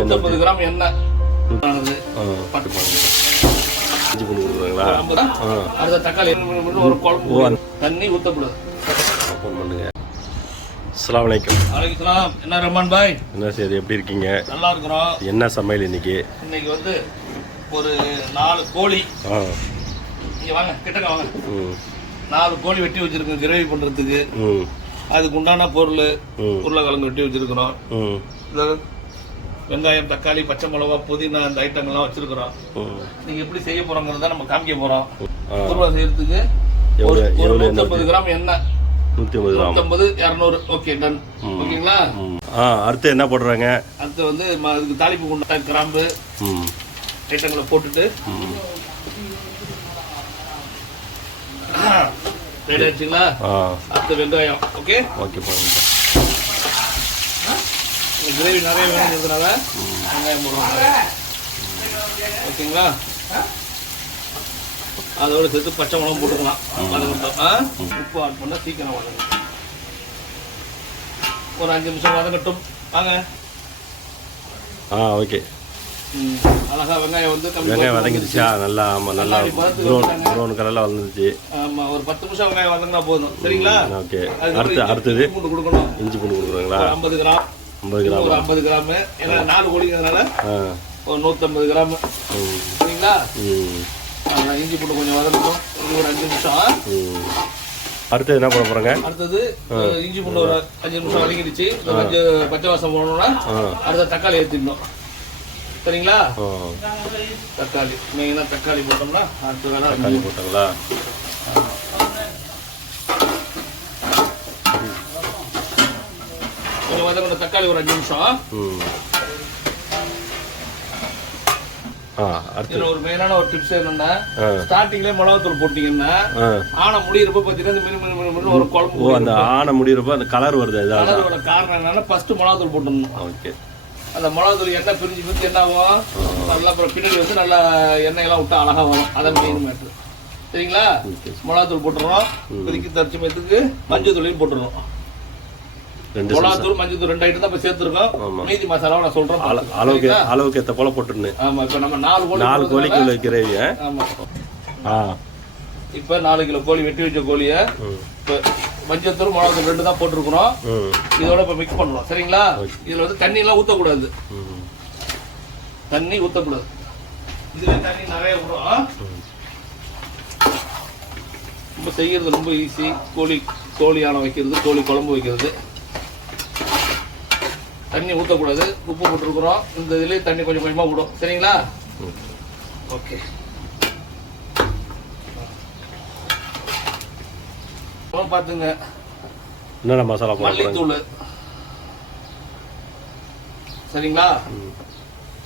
நூற்றம்பது கிராம் எண்ணெய். பட்டு ஆ அடுத்த தக்காளி ஒரு குழம்பு தண்ணி ஊற்றக்கூடாது பண்ணுங்க. அஸ்ஸலாமு அலைக்கும். அழைக்கலாம் என்ன ரஹ்மான் பாய்? என்ன சரி எப்படி இருக்கீங்க? நல்லா இருக்கிறோம் என்ன சமையல் இன்னைக்கு? இன்னைக்கு வந்து ஒரு நாலு கோழி. இங்க வாங்க கிட்டக்க வாங்க. நாலு கோழி வெட்டி வச்சிருக்கோம் கிரேவி பண்றதுக்கு. ம். அதுக்கு உண்டான பொருள் உருளைக்கிழங்கு வெட்டி வச்சிருக்கிறோம். வெங்காயம் தக்காளி பச்சை மிளகா புதினா அந்த ஐட்டங்கள்லாம் வச்சிருக்கிறோம். ம் நீங்க எப்படி செய்ய போறோங்கிறத நம்ம காமிக்க போறோம். ஆ. உருவா செய்யறதுக்கு ஒரு நூற்றம்பது கிராம் எண்ணெய். கிராம். நூற்றம்பது இரநூறு. ஓகே டன் ஓகேங்களா? ஆ அடுத்து என்ன போடுறாங்க? அடுத்து வந்து அதுக்கு தாளிப்பு கொண்ட கிராம்பு. ம். ஐட்டங்களை போட்டுட்டு. ரெடி ஆயிடுச்சுங்களா? ஆ. அடுத்து வெங்காயம். ஓகே? ஓகே பாருங்க கிரேவி நிறைய வேணுங்கிறதுனால வெங்காயம் போடுறோம் ஓகேங்களா? அதோட சேர்த்து பச்சை மிளகம் போட்டுக்கலாம்? உப்பு ஆட் பண்ணா சீக்கிரம் வதங்கும். ஒரு அஞ்சு நிமிஷம் வதங்கட்டும். வாங்க. ஆ ஓகே. ம், அழகா வெங்காயம் வந்து வெங்காயம் வதங்கிடுச்சா? நல்லா ஆமாம் நல்லா ப்ரௌன். ப்ரௌன் கலரில் வந்துருச்சு ஆமா ஒரு பத்து நிமிஷம் வெங்காயம் வதங்கினா போதும். சரிங்களா? ஓகே. அடுத்து அடுத்தது. பூண்டு கொடுக்கணும். இஞ்சி பூண்டு கொடுக்குறாங்களா? ஐம்பது கிராம். ஐம்பது கிராம். ஒரு ஐம்பது கிராம். ஏன்னா நாலு கோழிங்கிறதுனால ஒரு நூற்றம்பது கிராம். சரிங்களா? இஞ்சி பூண்டு கொஞ்சம் வதங்கணும் இது ஒரு அஞ்சு நிமிஷம் ம். அடுத்து என்ன பண்ண போகிறாங்க அடுத்தது இஞ்சி பூண்டு ஒரு அஞ்சு நிமிஷம் வதங்கிடுச்சு இந்த அஞ்சு பச்சை வாசம் போனோம்னா அடுத்த தக்காளி ஏற்றிடணும் சரிங்களா? தக்காளி. மெயினாக தக்காளி போட்டோம்னா அடுத்த வேலை தக்காளி போட்டாங்களா வதங்கின தக்காளி ஒரு அஞ்சு நிமிஷம் ஒரு மெயினான ஒரு டிப்ஸ் என்னன்னா ஸ்டார்டிங்லேயே மிளகாத்தூள் போட்டீங்கன்னா ஆனா முடியிறப்ப பார்த்தீங்கன்னா இந்த மினு மினு மினு ஒரு குழம்பு அந்த ஆணை முடியிறப்ப அந்த கலர் வருது கலரோட காரணம் என்னன்னா ஃபர்ஸ்ட் மிளகாத்தூள் போட்டுடணும் ஓகே அந்த மிளகாத்தூள் எண்ணெய் பிரிஞ்சு பிரிஞ்சு என்ன ஆகும் நல்லா அப்புறம் பின்னாடி வந்து நல்லா எண்ணெயெல்லாம் விட்டு அழகா வரும் மெயின் மேட்ரு சரிங்களா மிளகாத்தூள் போட்டுறோம் கொதிக்க தரிச்சமயத்துக்கு மஞ்சள் தூளையும் போட்டுறோம் ரெண்டு மிளகாத்தூள் மஞ்சள் தூள் ரெண்டு ஐட்டம் தான் இப்போ சேர்த்துருக்கோம். மீதி மசாலாவை நான் சொல்றேன் அள- அளவுக்கு அளவுக்கு ஏற்ற போல போட்டுருந்தேன் ஆமா இப்போ நம்ம நாலு கோழி நாலு கோழிக்கு உள்ள கிரேவி ஆ? ஆமா. ஆ. இப்போ நாலு கிலோ கோழி வெட்டி வச்ச கோழியை இப்போ மஞ்சள் தூள் மிளகாத்தூள் ரெண்டு தான் போட்டிருக்கிறோம் இதோட இப்போ மிக்ஸ் பண்ணுறோம் சரிங்களா? இதுல வந்து தண்ணி எல்லாம் ஊற்றக்கூடாது தண்ணி ஊற்றக்கூடாது இதுல தண்ணி நிறைய விடும் ஆ? ரொம்ப செய்யறது ரொம்ப ஈஸி கோழி கோழி யானை வைக்கிறது கோழி குழம்பு வைக்கிறது. தண்ணி ஊற்றக்கூடாது உப்பு போட்டிருக்கிறோம். இந்த இதுலேயே தண்ணி கொஞ்சம் கொஞ்சமாக விடும் சரிங்களா. ஓகே. பார்த்துங்க என்னென்ன மசாலா மல்லித்தூள். சரிங்களா?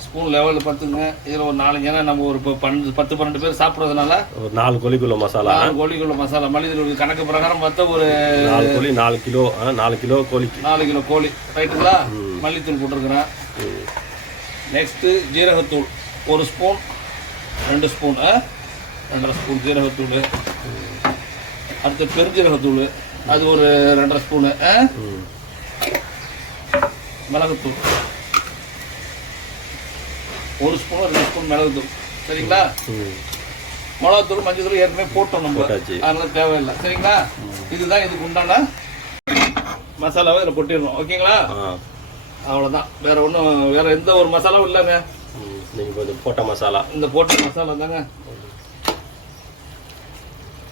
ஸ்பூன் லெவலில் பார்த்துங்க இதில் ஒரு நாலஞ்சு ஏன்னா நம்ம ஒரு பன்னெண்டு பத்து பன்னெண்டு பேர் சாப்பிட்றதுனால ஒரு நாலு கோழிக்குள்ள மசாலா. நாலு கோழிக்குள்ள மசாலா. மல்லித்தூள் கணக்கு பிரகாரம் பார்த்தா ஒரு நாலு கோழி நாலு கிலோ நாலு கிலோ கோழிக்கு நாலு கிலோ கோழி. ரைட்டுங்களா? மல்லித்தூள் போட்டிருக்கிறேன். நெக்ஸ்ட்டு ஜீரகத்தூள். ஒரு ஸ்பூன் ரெண்டு ஸ்பூன் ரெண்டரை ஸ்பூன் ஜீரகத்தூள். அடுத்து பெருஞ்சீரகத்தூள். அது ஒரு ரெண்டரை ஸ்பூனு மிளகுத்தூள். ஒரு ஸ்பூன் ரெண்டு ஸ்பூன் மிளகுத்தூள் சரிங்களா? மிளகாத்தூள் மஞ்சள் தூள் ஏற்கனவே போட்டோம் நம்ம. அதனால தேவையில்லை. சரிங்களா? இதுதான் இதுக்கு உண்டான மசாலாவை இதில் கொட்டிடணும். ஓகேங்களா? அவ்வளோதான் வேற ஒன்றும் வேற எந்த ஒரு மசாலாவும் இல்லைங்க. நீங்கள் போட்ட மசாலா. இந்த போட்ட மசாலா தாங்க.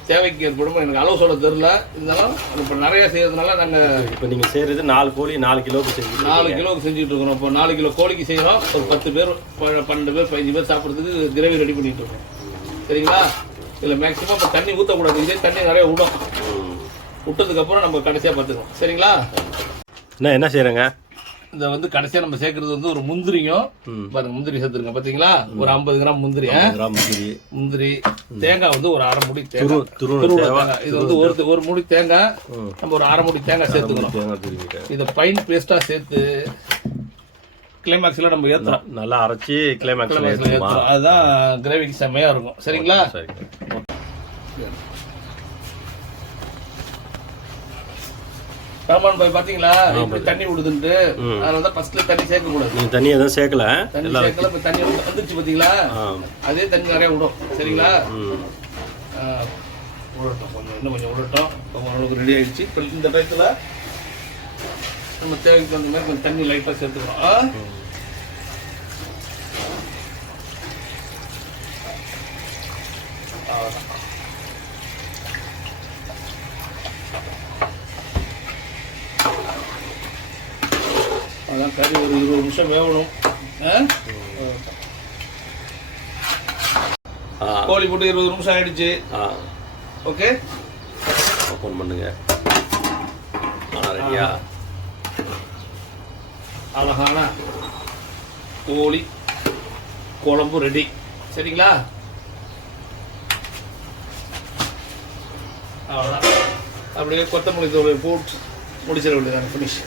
தேவைக்கு ஏற்படும் எனக்கு அளவு சொல்ல தெரில இருந்தாலும் இப்போ நிறைய செய்யறதுனால நாங்கள் இப்போ நீங்கள் செய்கிறது நாலு கோழி நாலு கிலோவுக்கு செஞ்சு நாலு கிலோவுக்கு செஞ்சுட்டு இருக்கிறோம். இப்போ நாலு கிலோ கோழிக்கு செய்கிறோம் ஒரு பத்து பேர் பன்னெண்டு பேர் பதினஞ்சு பேர் சாப்பிட்றதுக்கு கிரேவி ரெடி பண்ணிட்டு இருக்கோம். சரிங்களா? இதில் மேக்ஸிமம் இப்போ தண்ணி ஊற்றக்கூடாது இதே தண்ணி நிறைய விடும் விட்டதுக்கப்புறம் நம்ம கடைசியாக பார்த்துக்கணும் சரிங்களா? என்ன என்ன செய்கிறேங்க இந்த வந்து கடைசியாக நம்ம சேர்க்கறது வந்து ஒரு முந்திரியும் பாருங்க முந்திரி சேர்த்துருங்க பார்த்தீங்களா ஒரு ஐம்பது கிராம் முந்திரி? கிராம் முந்திரி. முந்திரி தேங்காய் வந்து ஒரு அரை முடி தேங்காய். இது வந்து ஒரு ஒரு முடி தேங்காய். நம்ம ஒரு அரை முடி தேங்காய் சேர்த்துக்கணும். இதை பைன் பேஸ்டா சேர்த்து கிளைமாக்ஸ்ல நம்ம ஏத்துறோம். நல்லா அரைச்சி கிளைமேக்ஸில் ஏத்துறோம். அதுதான் கிரேவிக்கு செம்மையா இருக்கும். சரிங்களா? சரி ரஹ்மான் பாய் பாத்தீங்களா? தண்ணி விடுதுன்ட்டு. அதனால தான் ஃபர்ஸ்ட்ல தண்ணி சேர்க்க கூடாது நீங்கள் தண்ணி எதுவும் சேர்க்கல? தண்ணி சேர்க்கல இப்ப தண்ணி வந்து- வந்துருச்சு பாத்தீங்களா? அதே தண்ணி நிறைய விடும். சரிங்களா? விடட்டும் கொஞ்சம் இன்னும் கொஞ்சம் விடட்டும் ஓரளவுக்கு ரெடி ஆயிடுச்சு. இப்போ இந்த டயத்தில் நம்ம தேவைக்கு தகுந்த மாதிரி கொஞ்சம் தண்ணி லைட்டாக சேர்த்துக்கணும். ஆ? கறி ஒரு இருபது நிமிஷம் வேகணும் கோழி போட்டு இருபது நிமிஷம் ஆயிடுச்சு. ஓகே? ஓப்பன் பண்ணுங்க. ஆ ரெடியா? அழகான கோழி குழம்பு ரெடி சரிங்களா? அவ்வளோதான் அப்படியே கொத்தமல்லி தூள் போட்டு முடிச்சிட வேண்டியதான ஃபினிஷ்